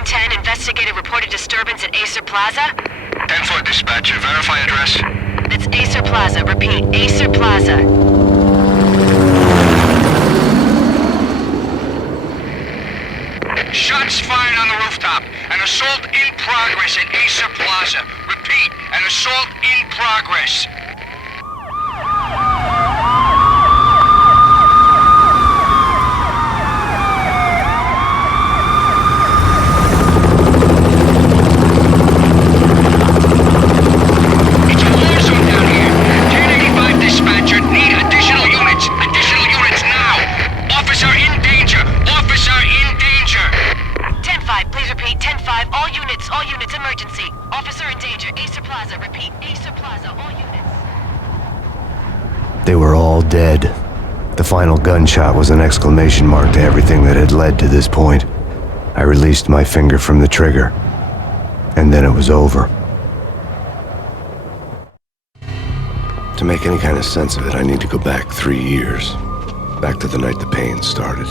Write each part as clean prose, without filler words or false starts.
1010, investigated reported disturbance at Acer Plaza. 10-4 dispatcher, verify address. That's Acer Plaza. Repeat, Acer Plaza. Shots fired on the rooftop. An assault in progress at Acer Plaza. Repeat, an assault in progress. It's a war zone down here. 1085 dispatcher, need additional units. Additional units now. Officer in danger. Officer in danger. 10-5, please repeat. 10-5, all units, emergency. Officer in danger, Acer Plaza. Repeat, Acer Plaza, all units. They were all dead. The final gunshot was an exclamation mark to everything that had led to this point. I released my finger from the trigger, and then it was over. To make any kind of sense of it, I need to go back 3 years. Back to the night the pain started.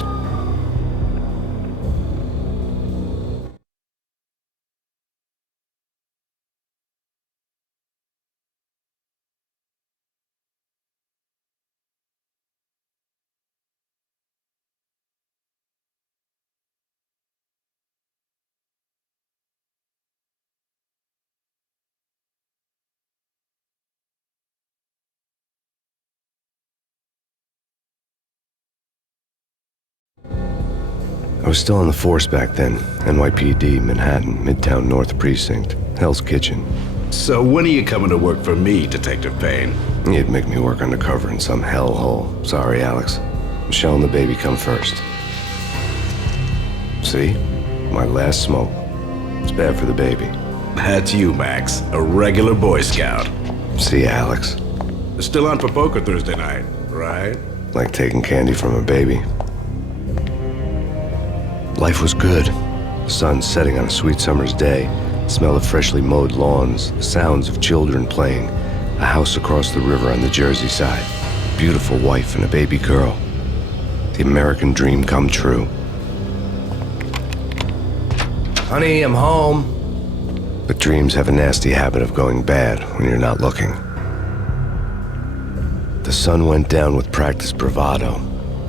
I was still on the force back then. NYPD, Manhattan, Midtown North Precinct, Hell's Kitchen. So when are you coming to work for me, Detective Payne? You'd make me work undercover in some hellhole. Sorry, Alex. Michelle and the baby come first. See? My last smoke. It's bad for the baby. That's you, Max. A regular Boy Scout. See, Alex. Still on for poker Thursday night, right? Like taking candy from a baby. Life was good. The sun setting on a sweet summer's day. The smell of freshly mowed lawns. The sounds of children playing. A house across the river on the Jersey side. Beautiful wife and a baby girl. The American dream come true. Honey, I'm home. But dreams have a nasty habit of going bad when you're not looking. The sun went down with practiced bravado.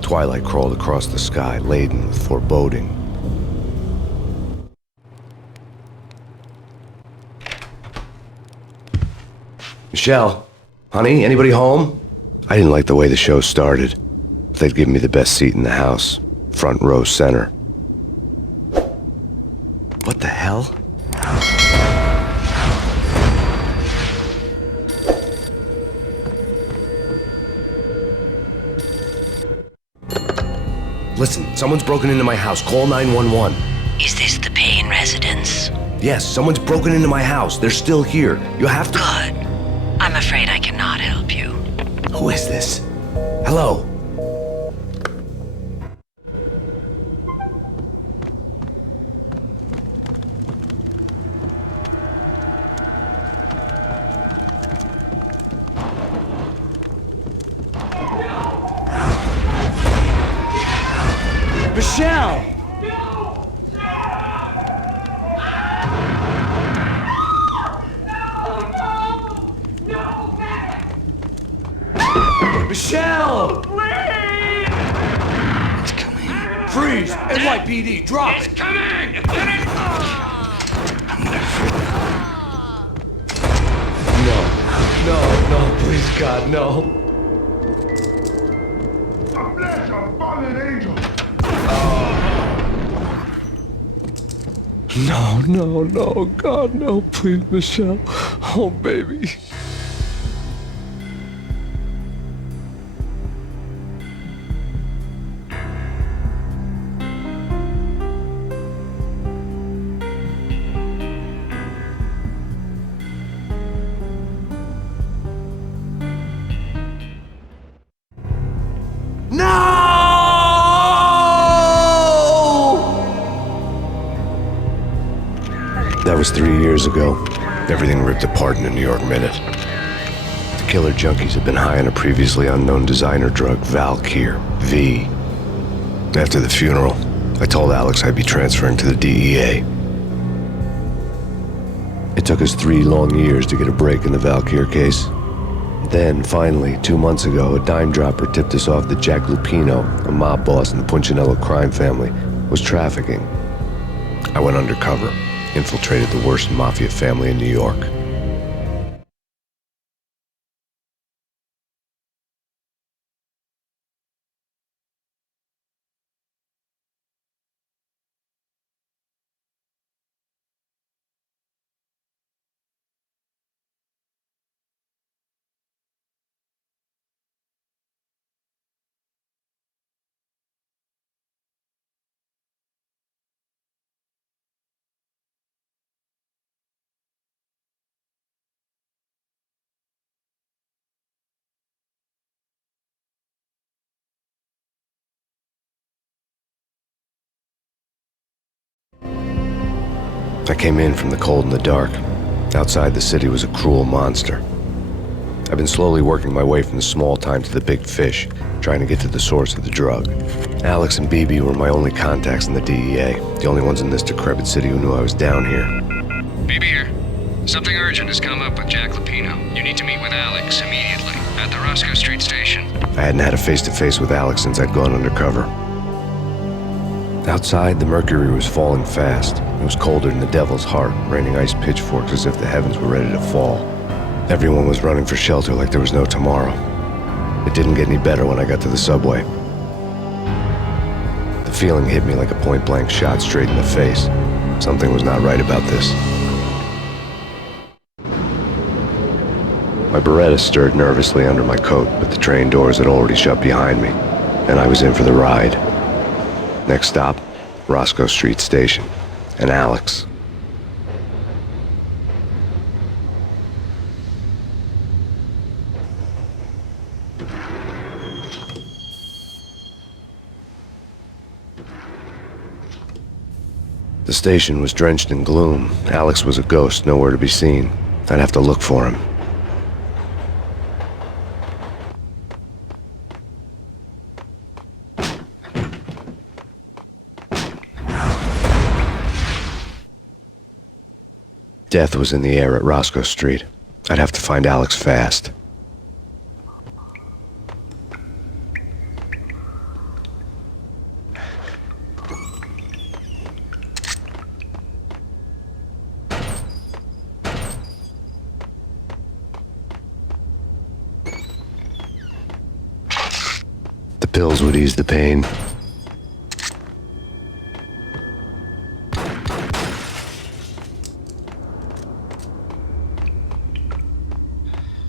Twilight crawled across the sky, laden with foreboding. Michelle, honey, anybody home? I didn't like the way the show started. They'd given me the best seat in the house, front row center. What the hell? Listen, someone's broken into my house. Call 911. Is this the Payne residence? Yes, someone's broken into my house. They're still here. You have to... Good. I'm afraid I cannot help you. Who is this? Hello? Michelle! Michelle! Please! It's coming. Freeze! NYPD, drop It's it! coming! No, please, God, no. A flesh of fallen angel! No, God, no, please, Michelle. Oh, baby. That was 3 years ago. Everything ripped apart in a New York minute. The killer junkies had been high on a previously unknown designer drug, Valkyr, V. After the funeral, I told Alex I'd be transferring to the DEA. It took us 3 long years to get a break in the Valkyr case. Then, finally, 2 months ago, a dime dropper tipped us off that Jack Lupino, a mob boss in the Punchinello crime family, was trafficking. I went undercover, infiltrated the worst mafia family in New York. I came in from the cold and the dark. Outside the city was a cruel monster. I've been slowly working my way from the small time to the big fish, trying to get to the source of the drug. Alex and BB were my only contacts in the DEA, the only ones in this decrepit city who knew I was down here. BB here. Something urgent has come up with Jack Lupino. You need to meet with Alex immediately at the Roscoe Street station. I hadn't had a face-to-face with Alex since I'd gone undercover. Outside, the mercury was falling fast. It was colder than the devil's heart, raining ice pitchforks as if the heavens were ready to fall. Everyone was running for shelter like there was no tomorrow. It didn't get any better when I got to the subway. The feeling hit me like a point-blank shot straight in the face. Something was not right about this. My Beretta stirred nervously under my coat, but the train doors had already shut behind me, and I was in for the ride. Next stop, Roscoe Street Station, and Alex. The station was drenched in gloom. Alex was a ghost, nowhere to be seen. I'd have to look for him. Death was in the air at Roscoe Street. I'd have to find Alex fast. The pills would ease the pain.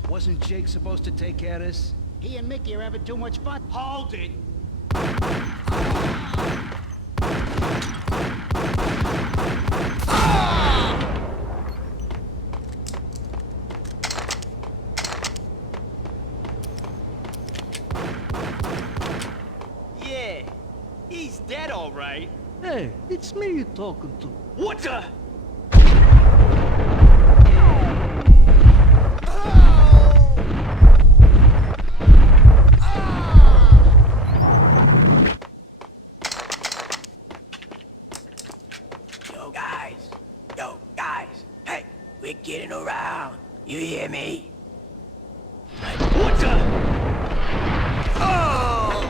Wasn't Jake supposed to take care of this? He and Mickey are having too much fun. Hold it. Yeah, he's dead, all right. Hey, it's me you're talking to. What the? Yo, guys. Hey, we're getting around. You hear me? What the? Oh!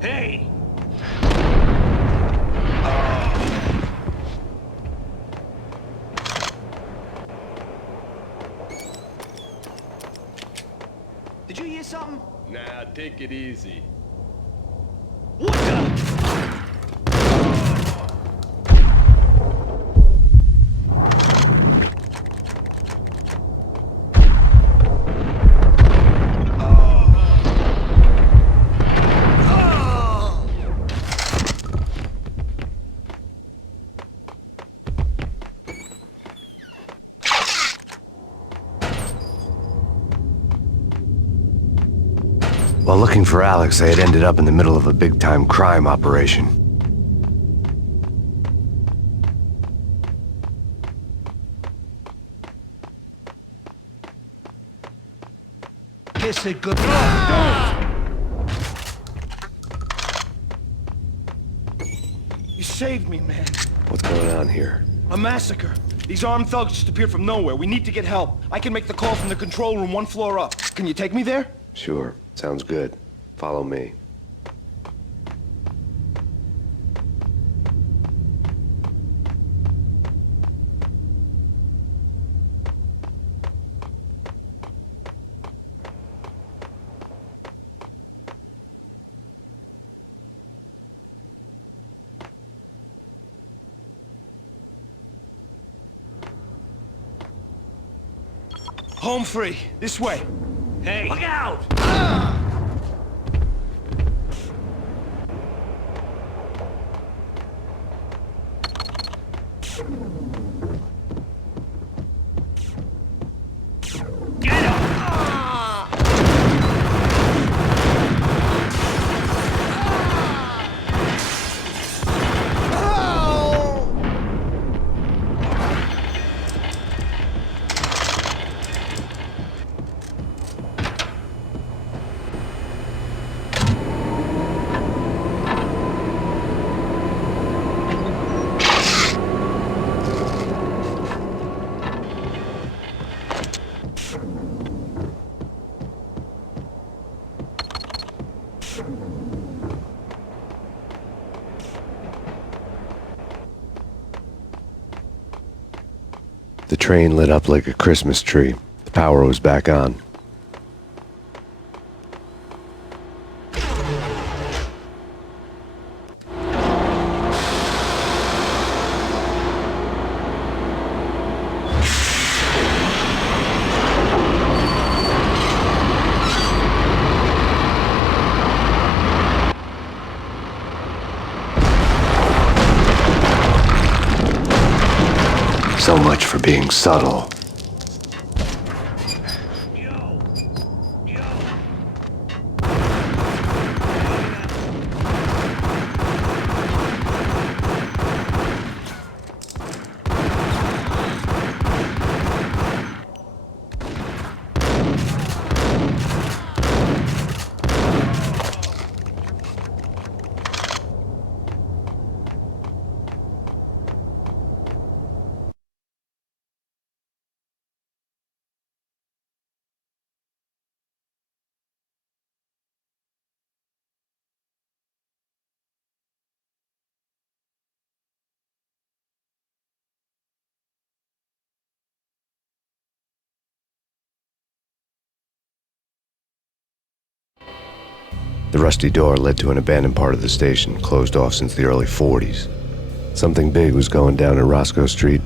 Hey! Did you hear something? Nah, take it easy. What the? While looking for Alex, I had ended up in the middle of a big-time crime operation. kiss it good. You saved me, man. What's going on here? A massacre. These armed thugs just appeared from nowhere. We need to get help. I can make the call from the control room 1 floor up. Can you take me there? Sure. Sounds good. Follow me. Home free. This way. Hey! Look out! Get him! The train lit up like a Christmas tree. The power was back on. So much for being subtle. The rusty door led to an abandoned part of the station, closed off since the early 40s. Something big was going down in Roscoe Street.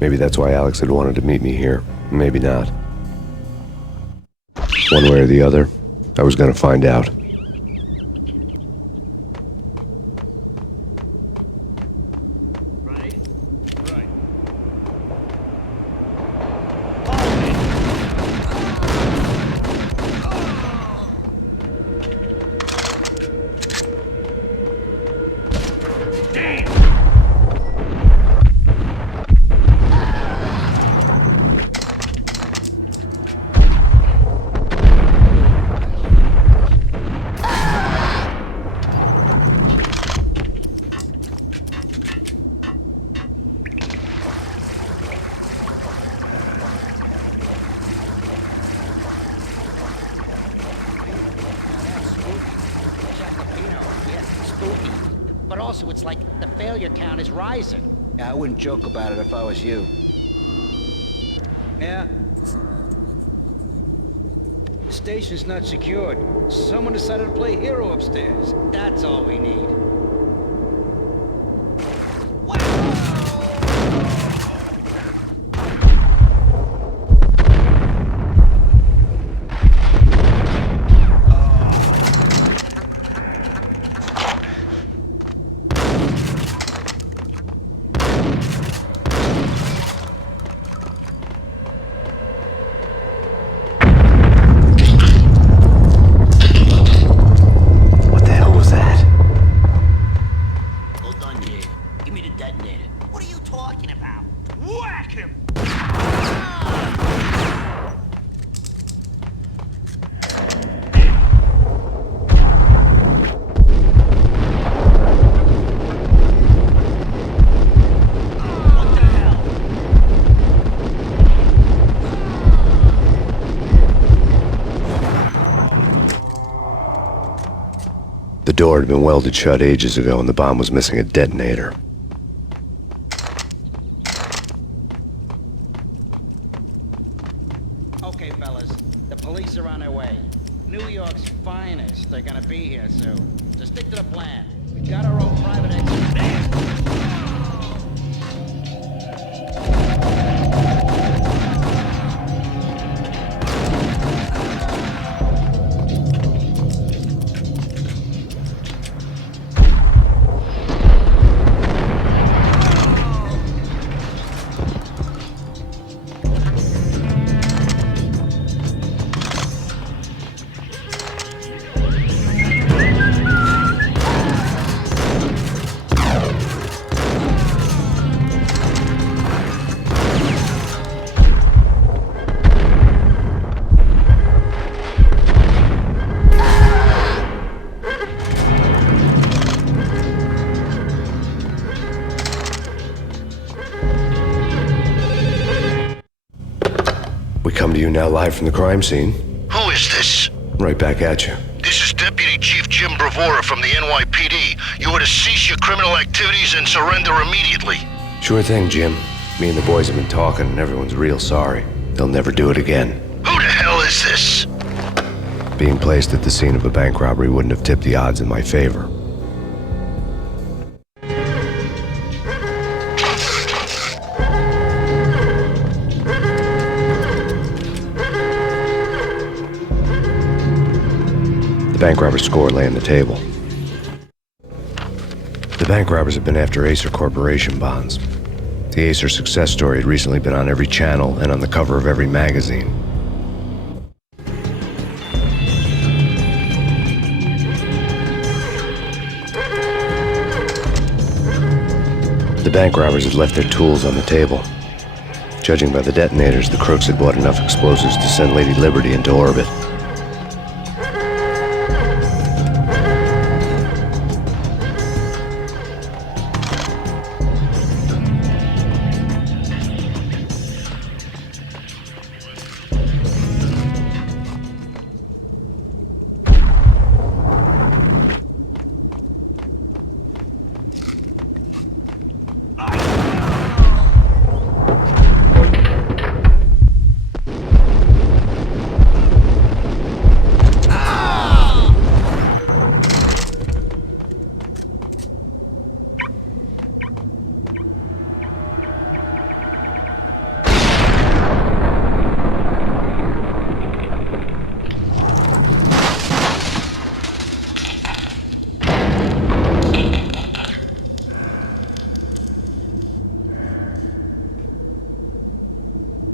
Maybe that's why Alex had wanted to meet me here. Maybe not. One way or the other, I was going to find out. But also, it's like the failure count is rising. Yeah, I wouldn't joke about it if I was you. Yeah? The station's not secured. Someone decided to play hero upstairs. That's all we need. The door had been welded shut ages ago and the bomb was missing a detonator. Okay, fellas. The police are on their way. New York's finest. They're gonna be here soon. So stick to the plan. We've got our own private exit. We come to you now live from the crime scene. Who is this? Right back at you. This is Deputy Chief Jim Bravura from the NYPD. You are to cease your criminal activities and surrender immediately. Sure thing, Jim. Me and the boys have been talking and everyone's real sorry. They'll never do it again. Who the hell is this? Being placed at the scene of a bank robbery wouldn't have tipped the odds in my favor. The bank robber's score lay on the table. The bank robbers have been after Acer Corporation bonds. The Acer success story had recently been on every channel and on the cover of every magazine. The bank robbers had left their tools on the table. Judging by the detonators, the crooks had bought enough explosives to send Lady Liberty into orbit.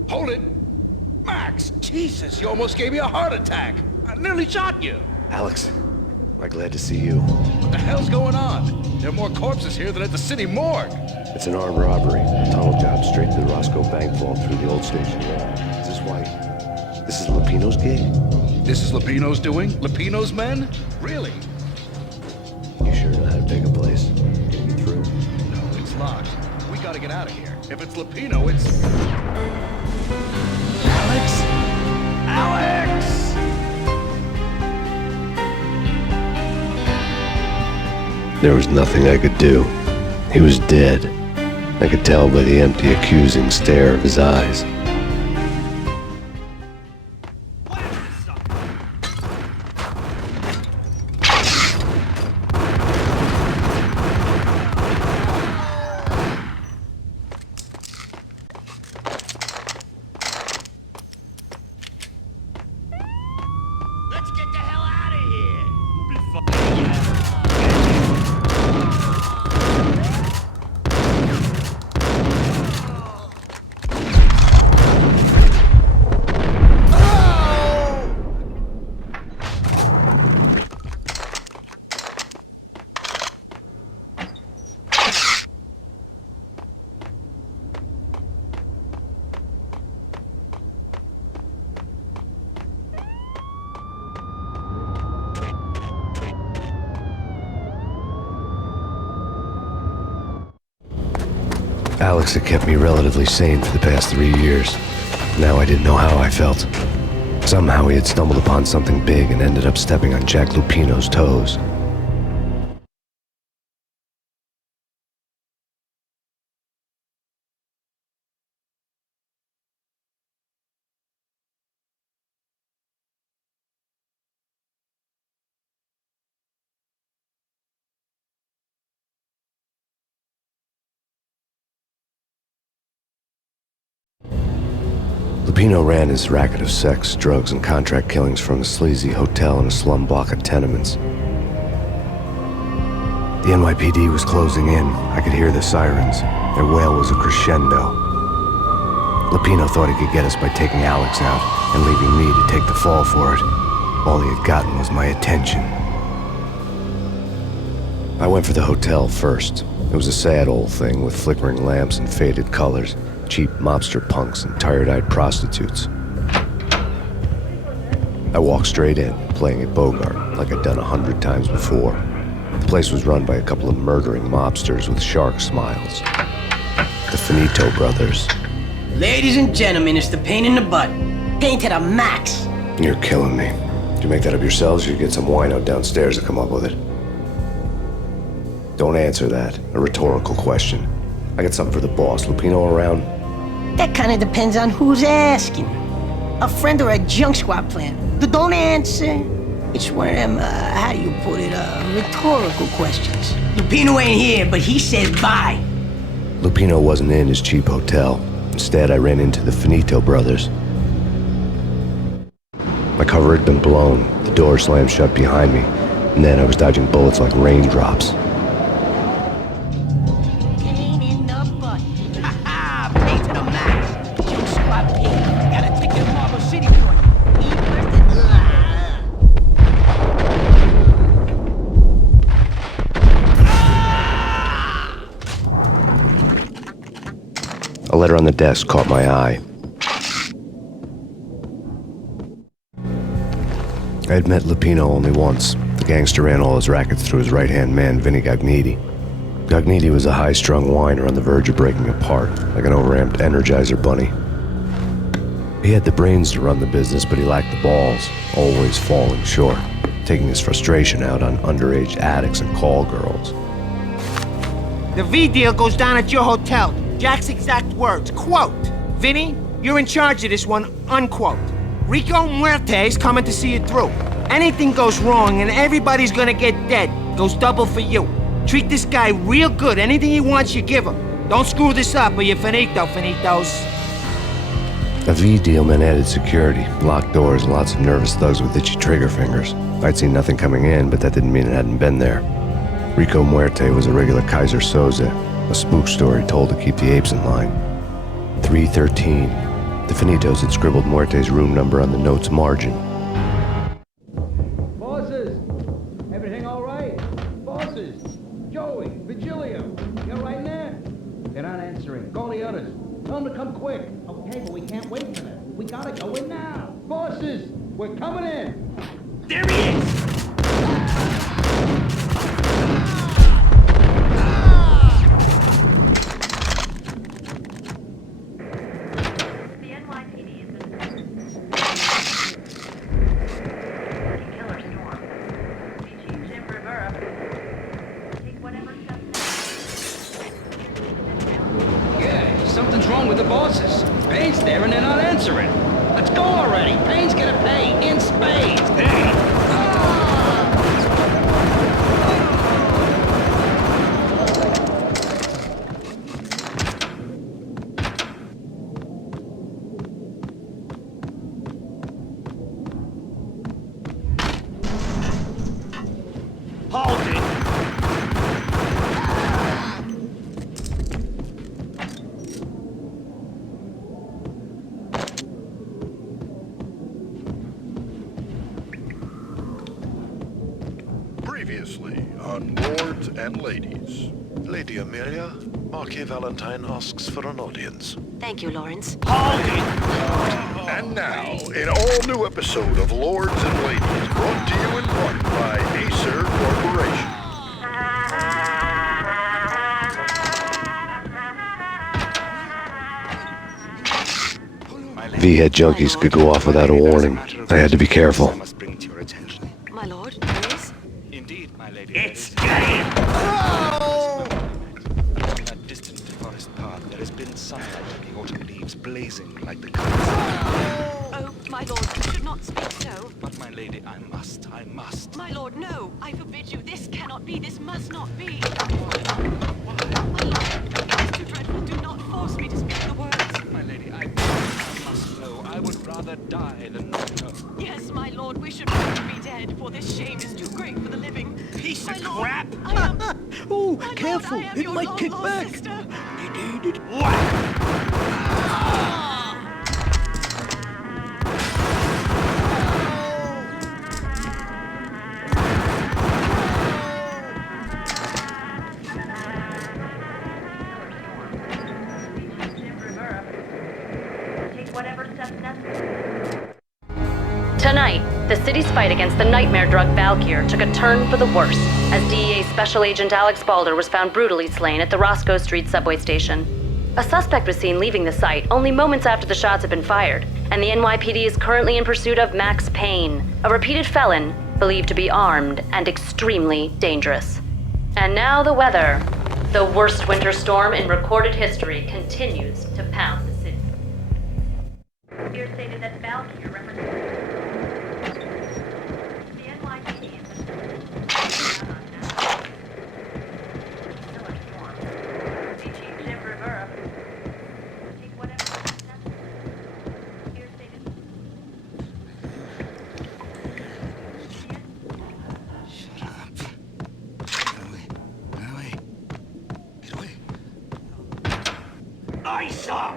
Hold it! Max! Jesus, you almost gave me a heart attack! I nearly shot you! Alex, I'm glad to see you. What the hell's going on? There are more corpses here than at the city morgue! It's an armed robbery. A tunnel job straight to the Roscoe Bank vault through the old station wall. Is this why? This is Lupino's gig? This is Lupino's doing? Lupino's men? Really? You sure know how to take a place? Get me through? No, it's locked. We gotta get out of here. If it's Lupino, it's... Alex! Alex! There was nothing I could do. He was dead. I could tell by the empty, accusing stare of his eyes. Let's get the hell out of here! Alex had kept me relatively sane for the past 3 years. Now I didn't know how I felt. Somehow he had stumbled upon something big and ended up stepping on Jack Lupino's toes. Lupino ran his racket of sex, drugs, and contract killings from a sleazy hotel in a slum block of tenements. The NYPD was closing in. I could hear the sirens. Their wail was a crescendo. Lupino thought he could get us by taking Alex out and leaving me to take the fall for it. All he had gotten was my attention. I went for the hotel first. It was a sad old thing with flickering lamps and faded colors, cheap mobster punks and tired-eyed prostitutes. I walked straight in, playing at Bogart like I'd done 100 times before. The place was run by a couple of murdering mobsters with shark smiles. The Finito brothers. Ladies and gentlemen, it's the pain in the butt. Pain to the max. You're killing me. Did you make that up yourselves, or you get some wino downstairs to come up with it? Don't answer that. A rhetorical question. I got something for the boss. Lupino around? That kind of depends on who's asking. A friend or a junk squad plan. Don't answer. It's one of them, how do you put it, rhetorical questions. Lupino ain't here, but he says bye. Lupino wasn't in his cheap hotel. Instead, I ran into the Finito brothers. My cover had been blown. The door slammed shut behind me. And then I was dodging bullets like raindrops. Pain in the butt. Ha ha! Pain to the max. Junk squad pain. Gotta take that Marble City joint. Eat worse A letter on the desk caught my eye. I had met Lupino only once. The gangster ran all his rackets through his right-hand man, Vinny Gagniti. Gagniti was a high-strung whiner on the verge of breaking apart, like an overamped Energizer bunny. He had the brains to run the business, but he lacked the balls, always falling short, taking his frustration out on underage addicts and call girls. The V deal goes down at your hotel. Jack's exact words, quote, "Vinny, you're in charge of this one," unquote. Rico Muerte's coming to see it through. Anything goes wrong and everybody's gonna get dead. Goes double for you. Treat this guy real good. Anything he wants, you give him. Don't screw this up or you're finito, finitos. A V deal meant added security, locked doors, and lots of nervous thugs with itchy trigger fingers. I'd seen nothing coming in, but that didn't mean it hadn't been there. Rico Muerte was a regular Kaiser Soze, a spook story told to keep the apes in line. 313. The Finitos had scribbled Muerte's room number on the note's margin. Bosses! Everything all right? Bosses! Joey, Vigilio, you all right in there? They're not answering. Call the others. Tell them to come quick. Okay, but we can't wait for them. We gotta go in now. Bosses, we're coming in. There he is! Something's wrong with the bosses. Payne's there and they're not answering. Let's go already. Payne's gonna pay in spades. Hold it! Previously on Lords and Ladies. Lady Amelia, Marquis Valentine asks for an audience. Thank you, Lawrence. Hold it! And now, an all-new episode of Lords and Ladies, brought to you in part by Acer Corporation. V-head junkies could go off without a warning. I had to be careful. My lord, yes? Indeed, my lady. It's game! In that distant forest path, there has been sunlight and the autumn leaves blazing like the colors. Oh, my lord, you should not speak so. But my lady, I must. My lord, no! I forbid you. This cannot be. This must not be. My lord, it is too dreadful. Do not force me to speak the words. My lady, I must know. I rather die than know. Yes, my lord, we should both be dead, for this shame is too great for the living. Piece My of lord, crap! I am... Oh, My careful, lord, I am it your might kick long-lost back. sister. Tonight, the city's fight against the nightmare drug Valkyr took a turn for the worse as DEA Special Agent Alex Balder was found brutally slain at the Roscoe Street subway station. A suspect was seen leaving the site only moments after the shots had been fired, and the NYPD is currently in pursuit of Max Payne, a repeated felon believed to be armed and extremely dangerous. And now the weather. The worst winter storm in recorded history continues to pound the city. Here stated that Valkyr represents the NYPD is I saw!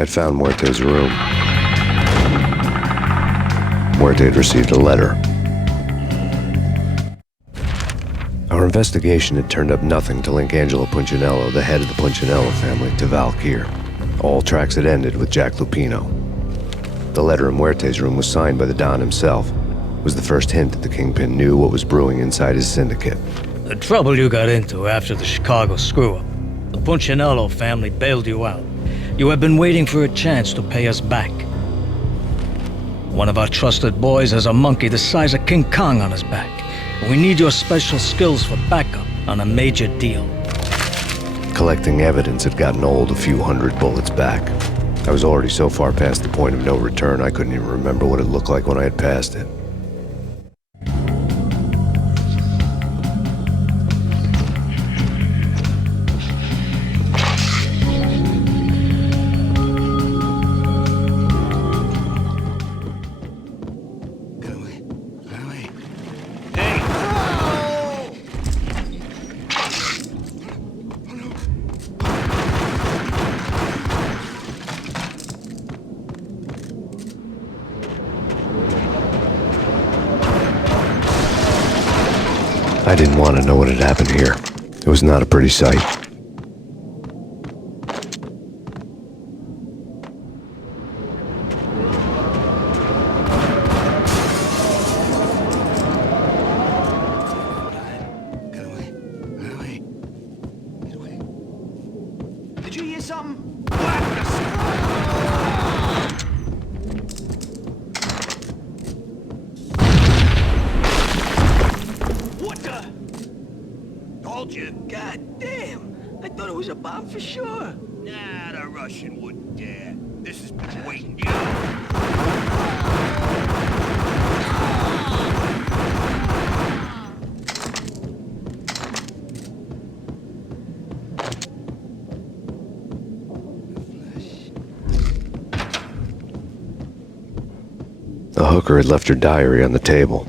I'd found Muerte's room. Muerte had received a letter. Our investigation had turned up nothing to link Angelo Punchinello, the head of the Punchinello family, to Valkyr. All tracks had ended with Jack Lupino. The letter in Muerte's room was signed by the Don himself. It was the first hint that the Kingpin knew what was brewing inside his syndicate. The trouble you got into after the Chicago screw-up. The Punchinello family bailed you out. You have been waiting for a chance to pay us back. One of our trusted boys has a monkey the size of King Kong on his back. We need your special skills for backup on a major deal. Collecting evidence had gotten old a few hundred bullets back. I was already so far past the point of no return I couldn't even remember what it looked like when I had passed it. I didn't want to know what had happened here. It was not a pretty sight. Did you hear something? What the? Told you. God damn. I thought it was a bomb for sure. Nah, the Russian wouldn't dare. This has been waiting. The hooker had left her diary on the table.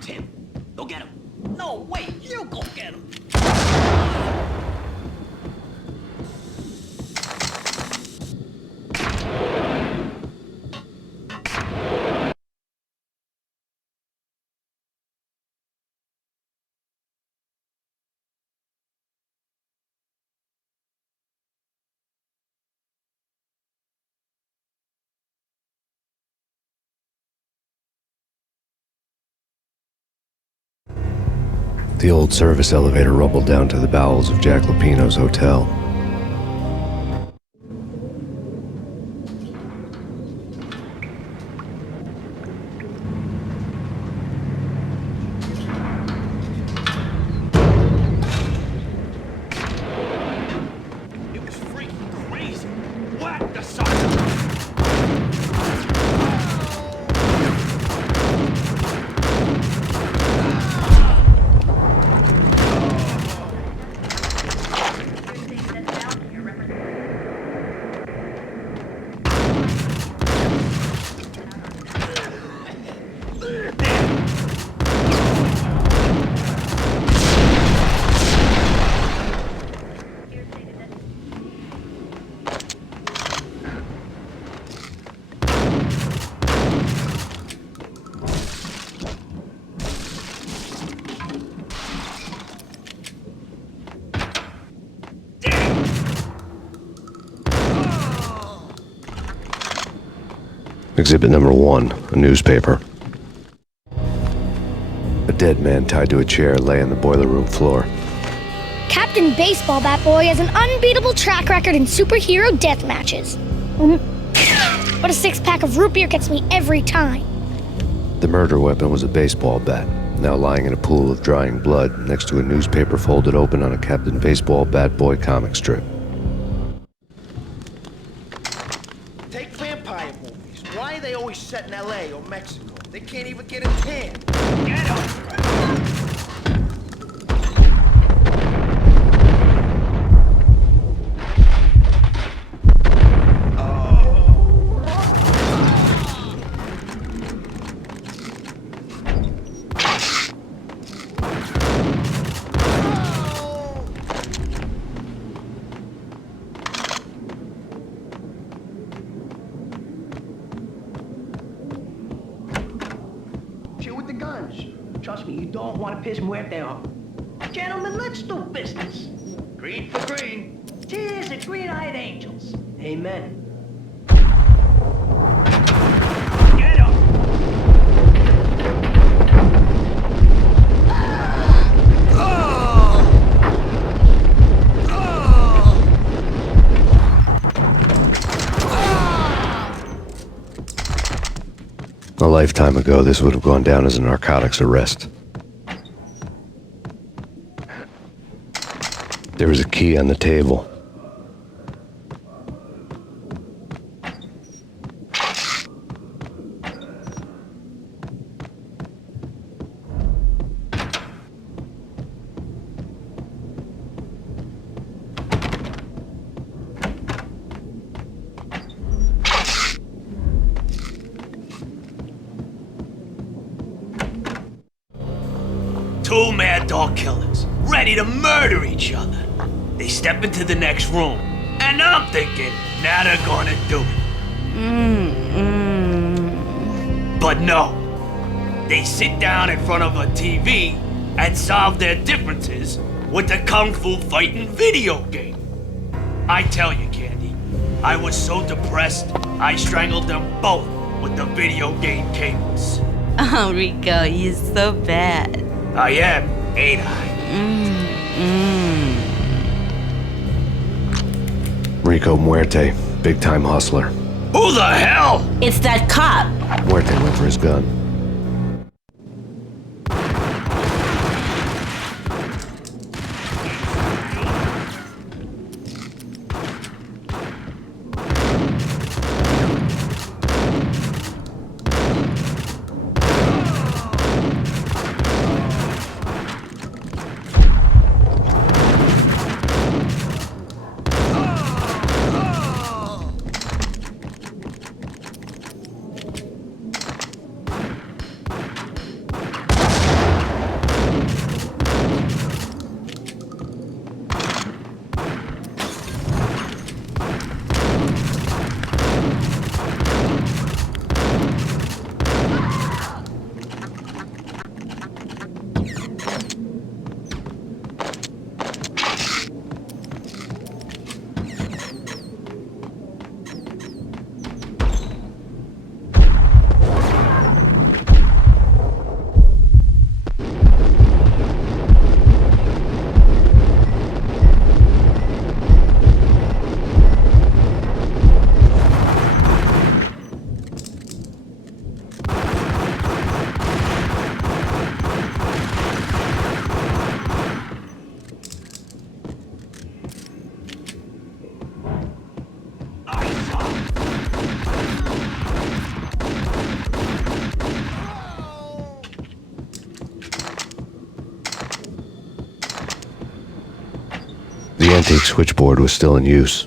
Tim, go get him. No, wait, you go get him. The old service elevator rumbled down to the bowels of Jack Lupino's hotel. Exhibit number 1, a newspaper. A dead man tied to a chair lay on the boiler room floor. Captain Baseball Bat Boy has an unbeatable track record in superhero death matches. But a 6-pack of root beer gets me every time. The murder weapon was a baseball bat, now lying in a pool of drying blood next to a newspaper folded open on a Captain Baseball Bat Boy comic strip. Take vampire movies. Why are they always set in LA or Mexico? They can't even get a tan. Get up! Chill with the guns. Trust me, you don't want to piss Muerte off. Gentlemen, let's do business. Green for green. Cheers to green-eyed angels. Amen. Get up! A lifetime ago, this would have gone down as a narcotics arrest. There was a key on the table. Two mad dog killers, ready to murder each other. They step into the next room, and I'm thinking, now they're gonna do it. But no. They sit down in front of a TV and solve their differences with the Kung Fu fighting video game. I tell you, Candy, I was so depressed, I strangled them both with the video game cables. Oh, Rico, you're so bad. I am, ain't I? Rico Muerte, big-time hustler. Who the hell? It's that cop. Muerte went for his gun. The antique switchboard was still in use.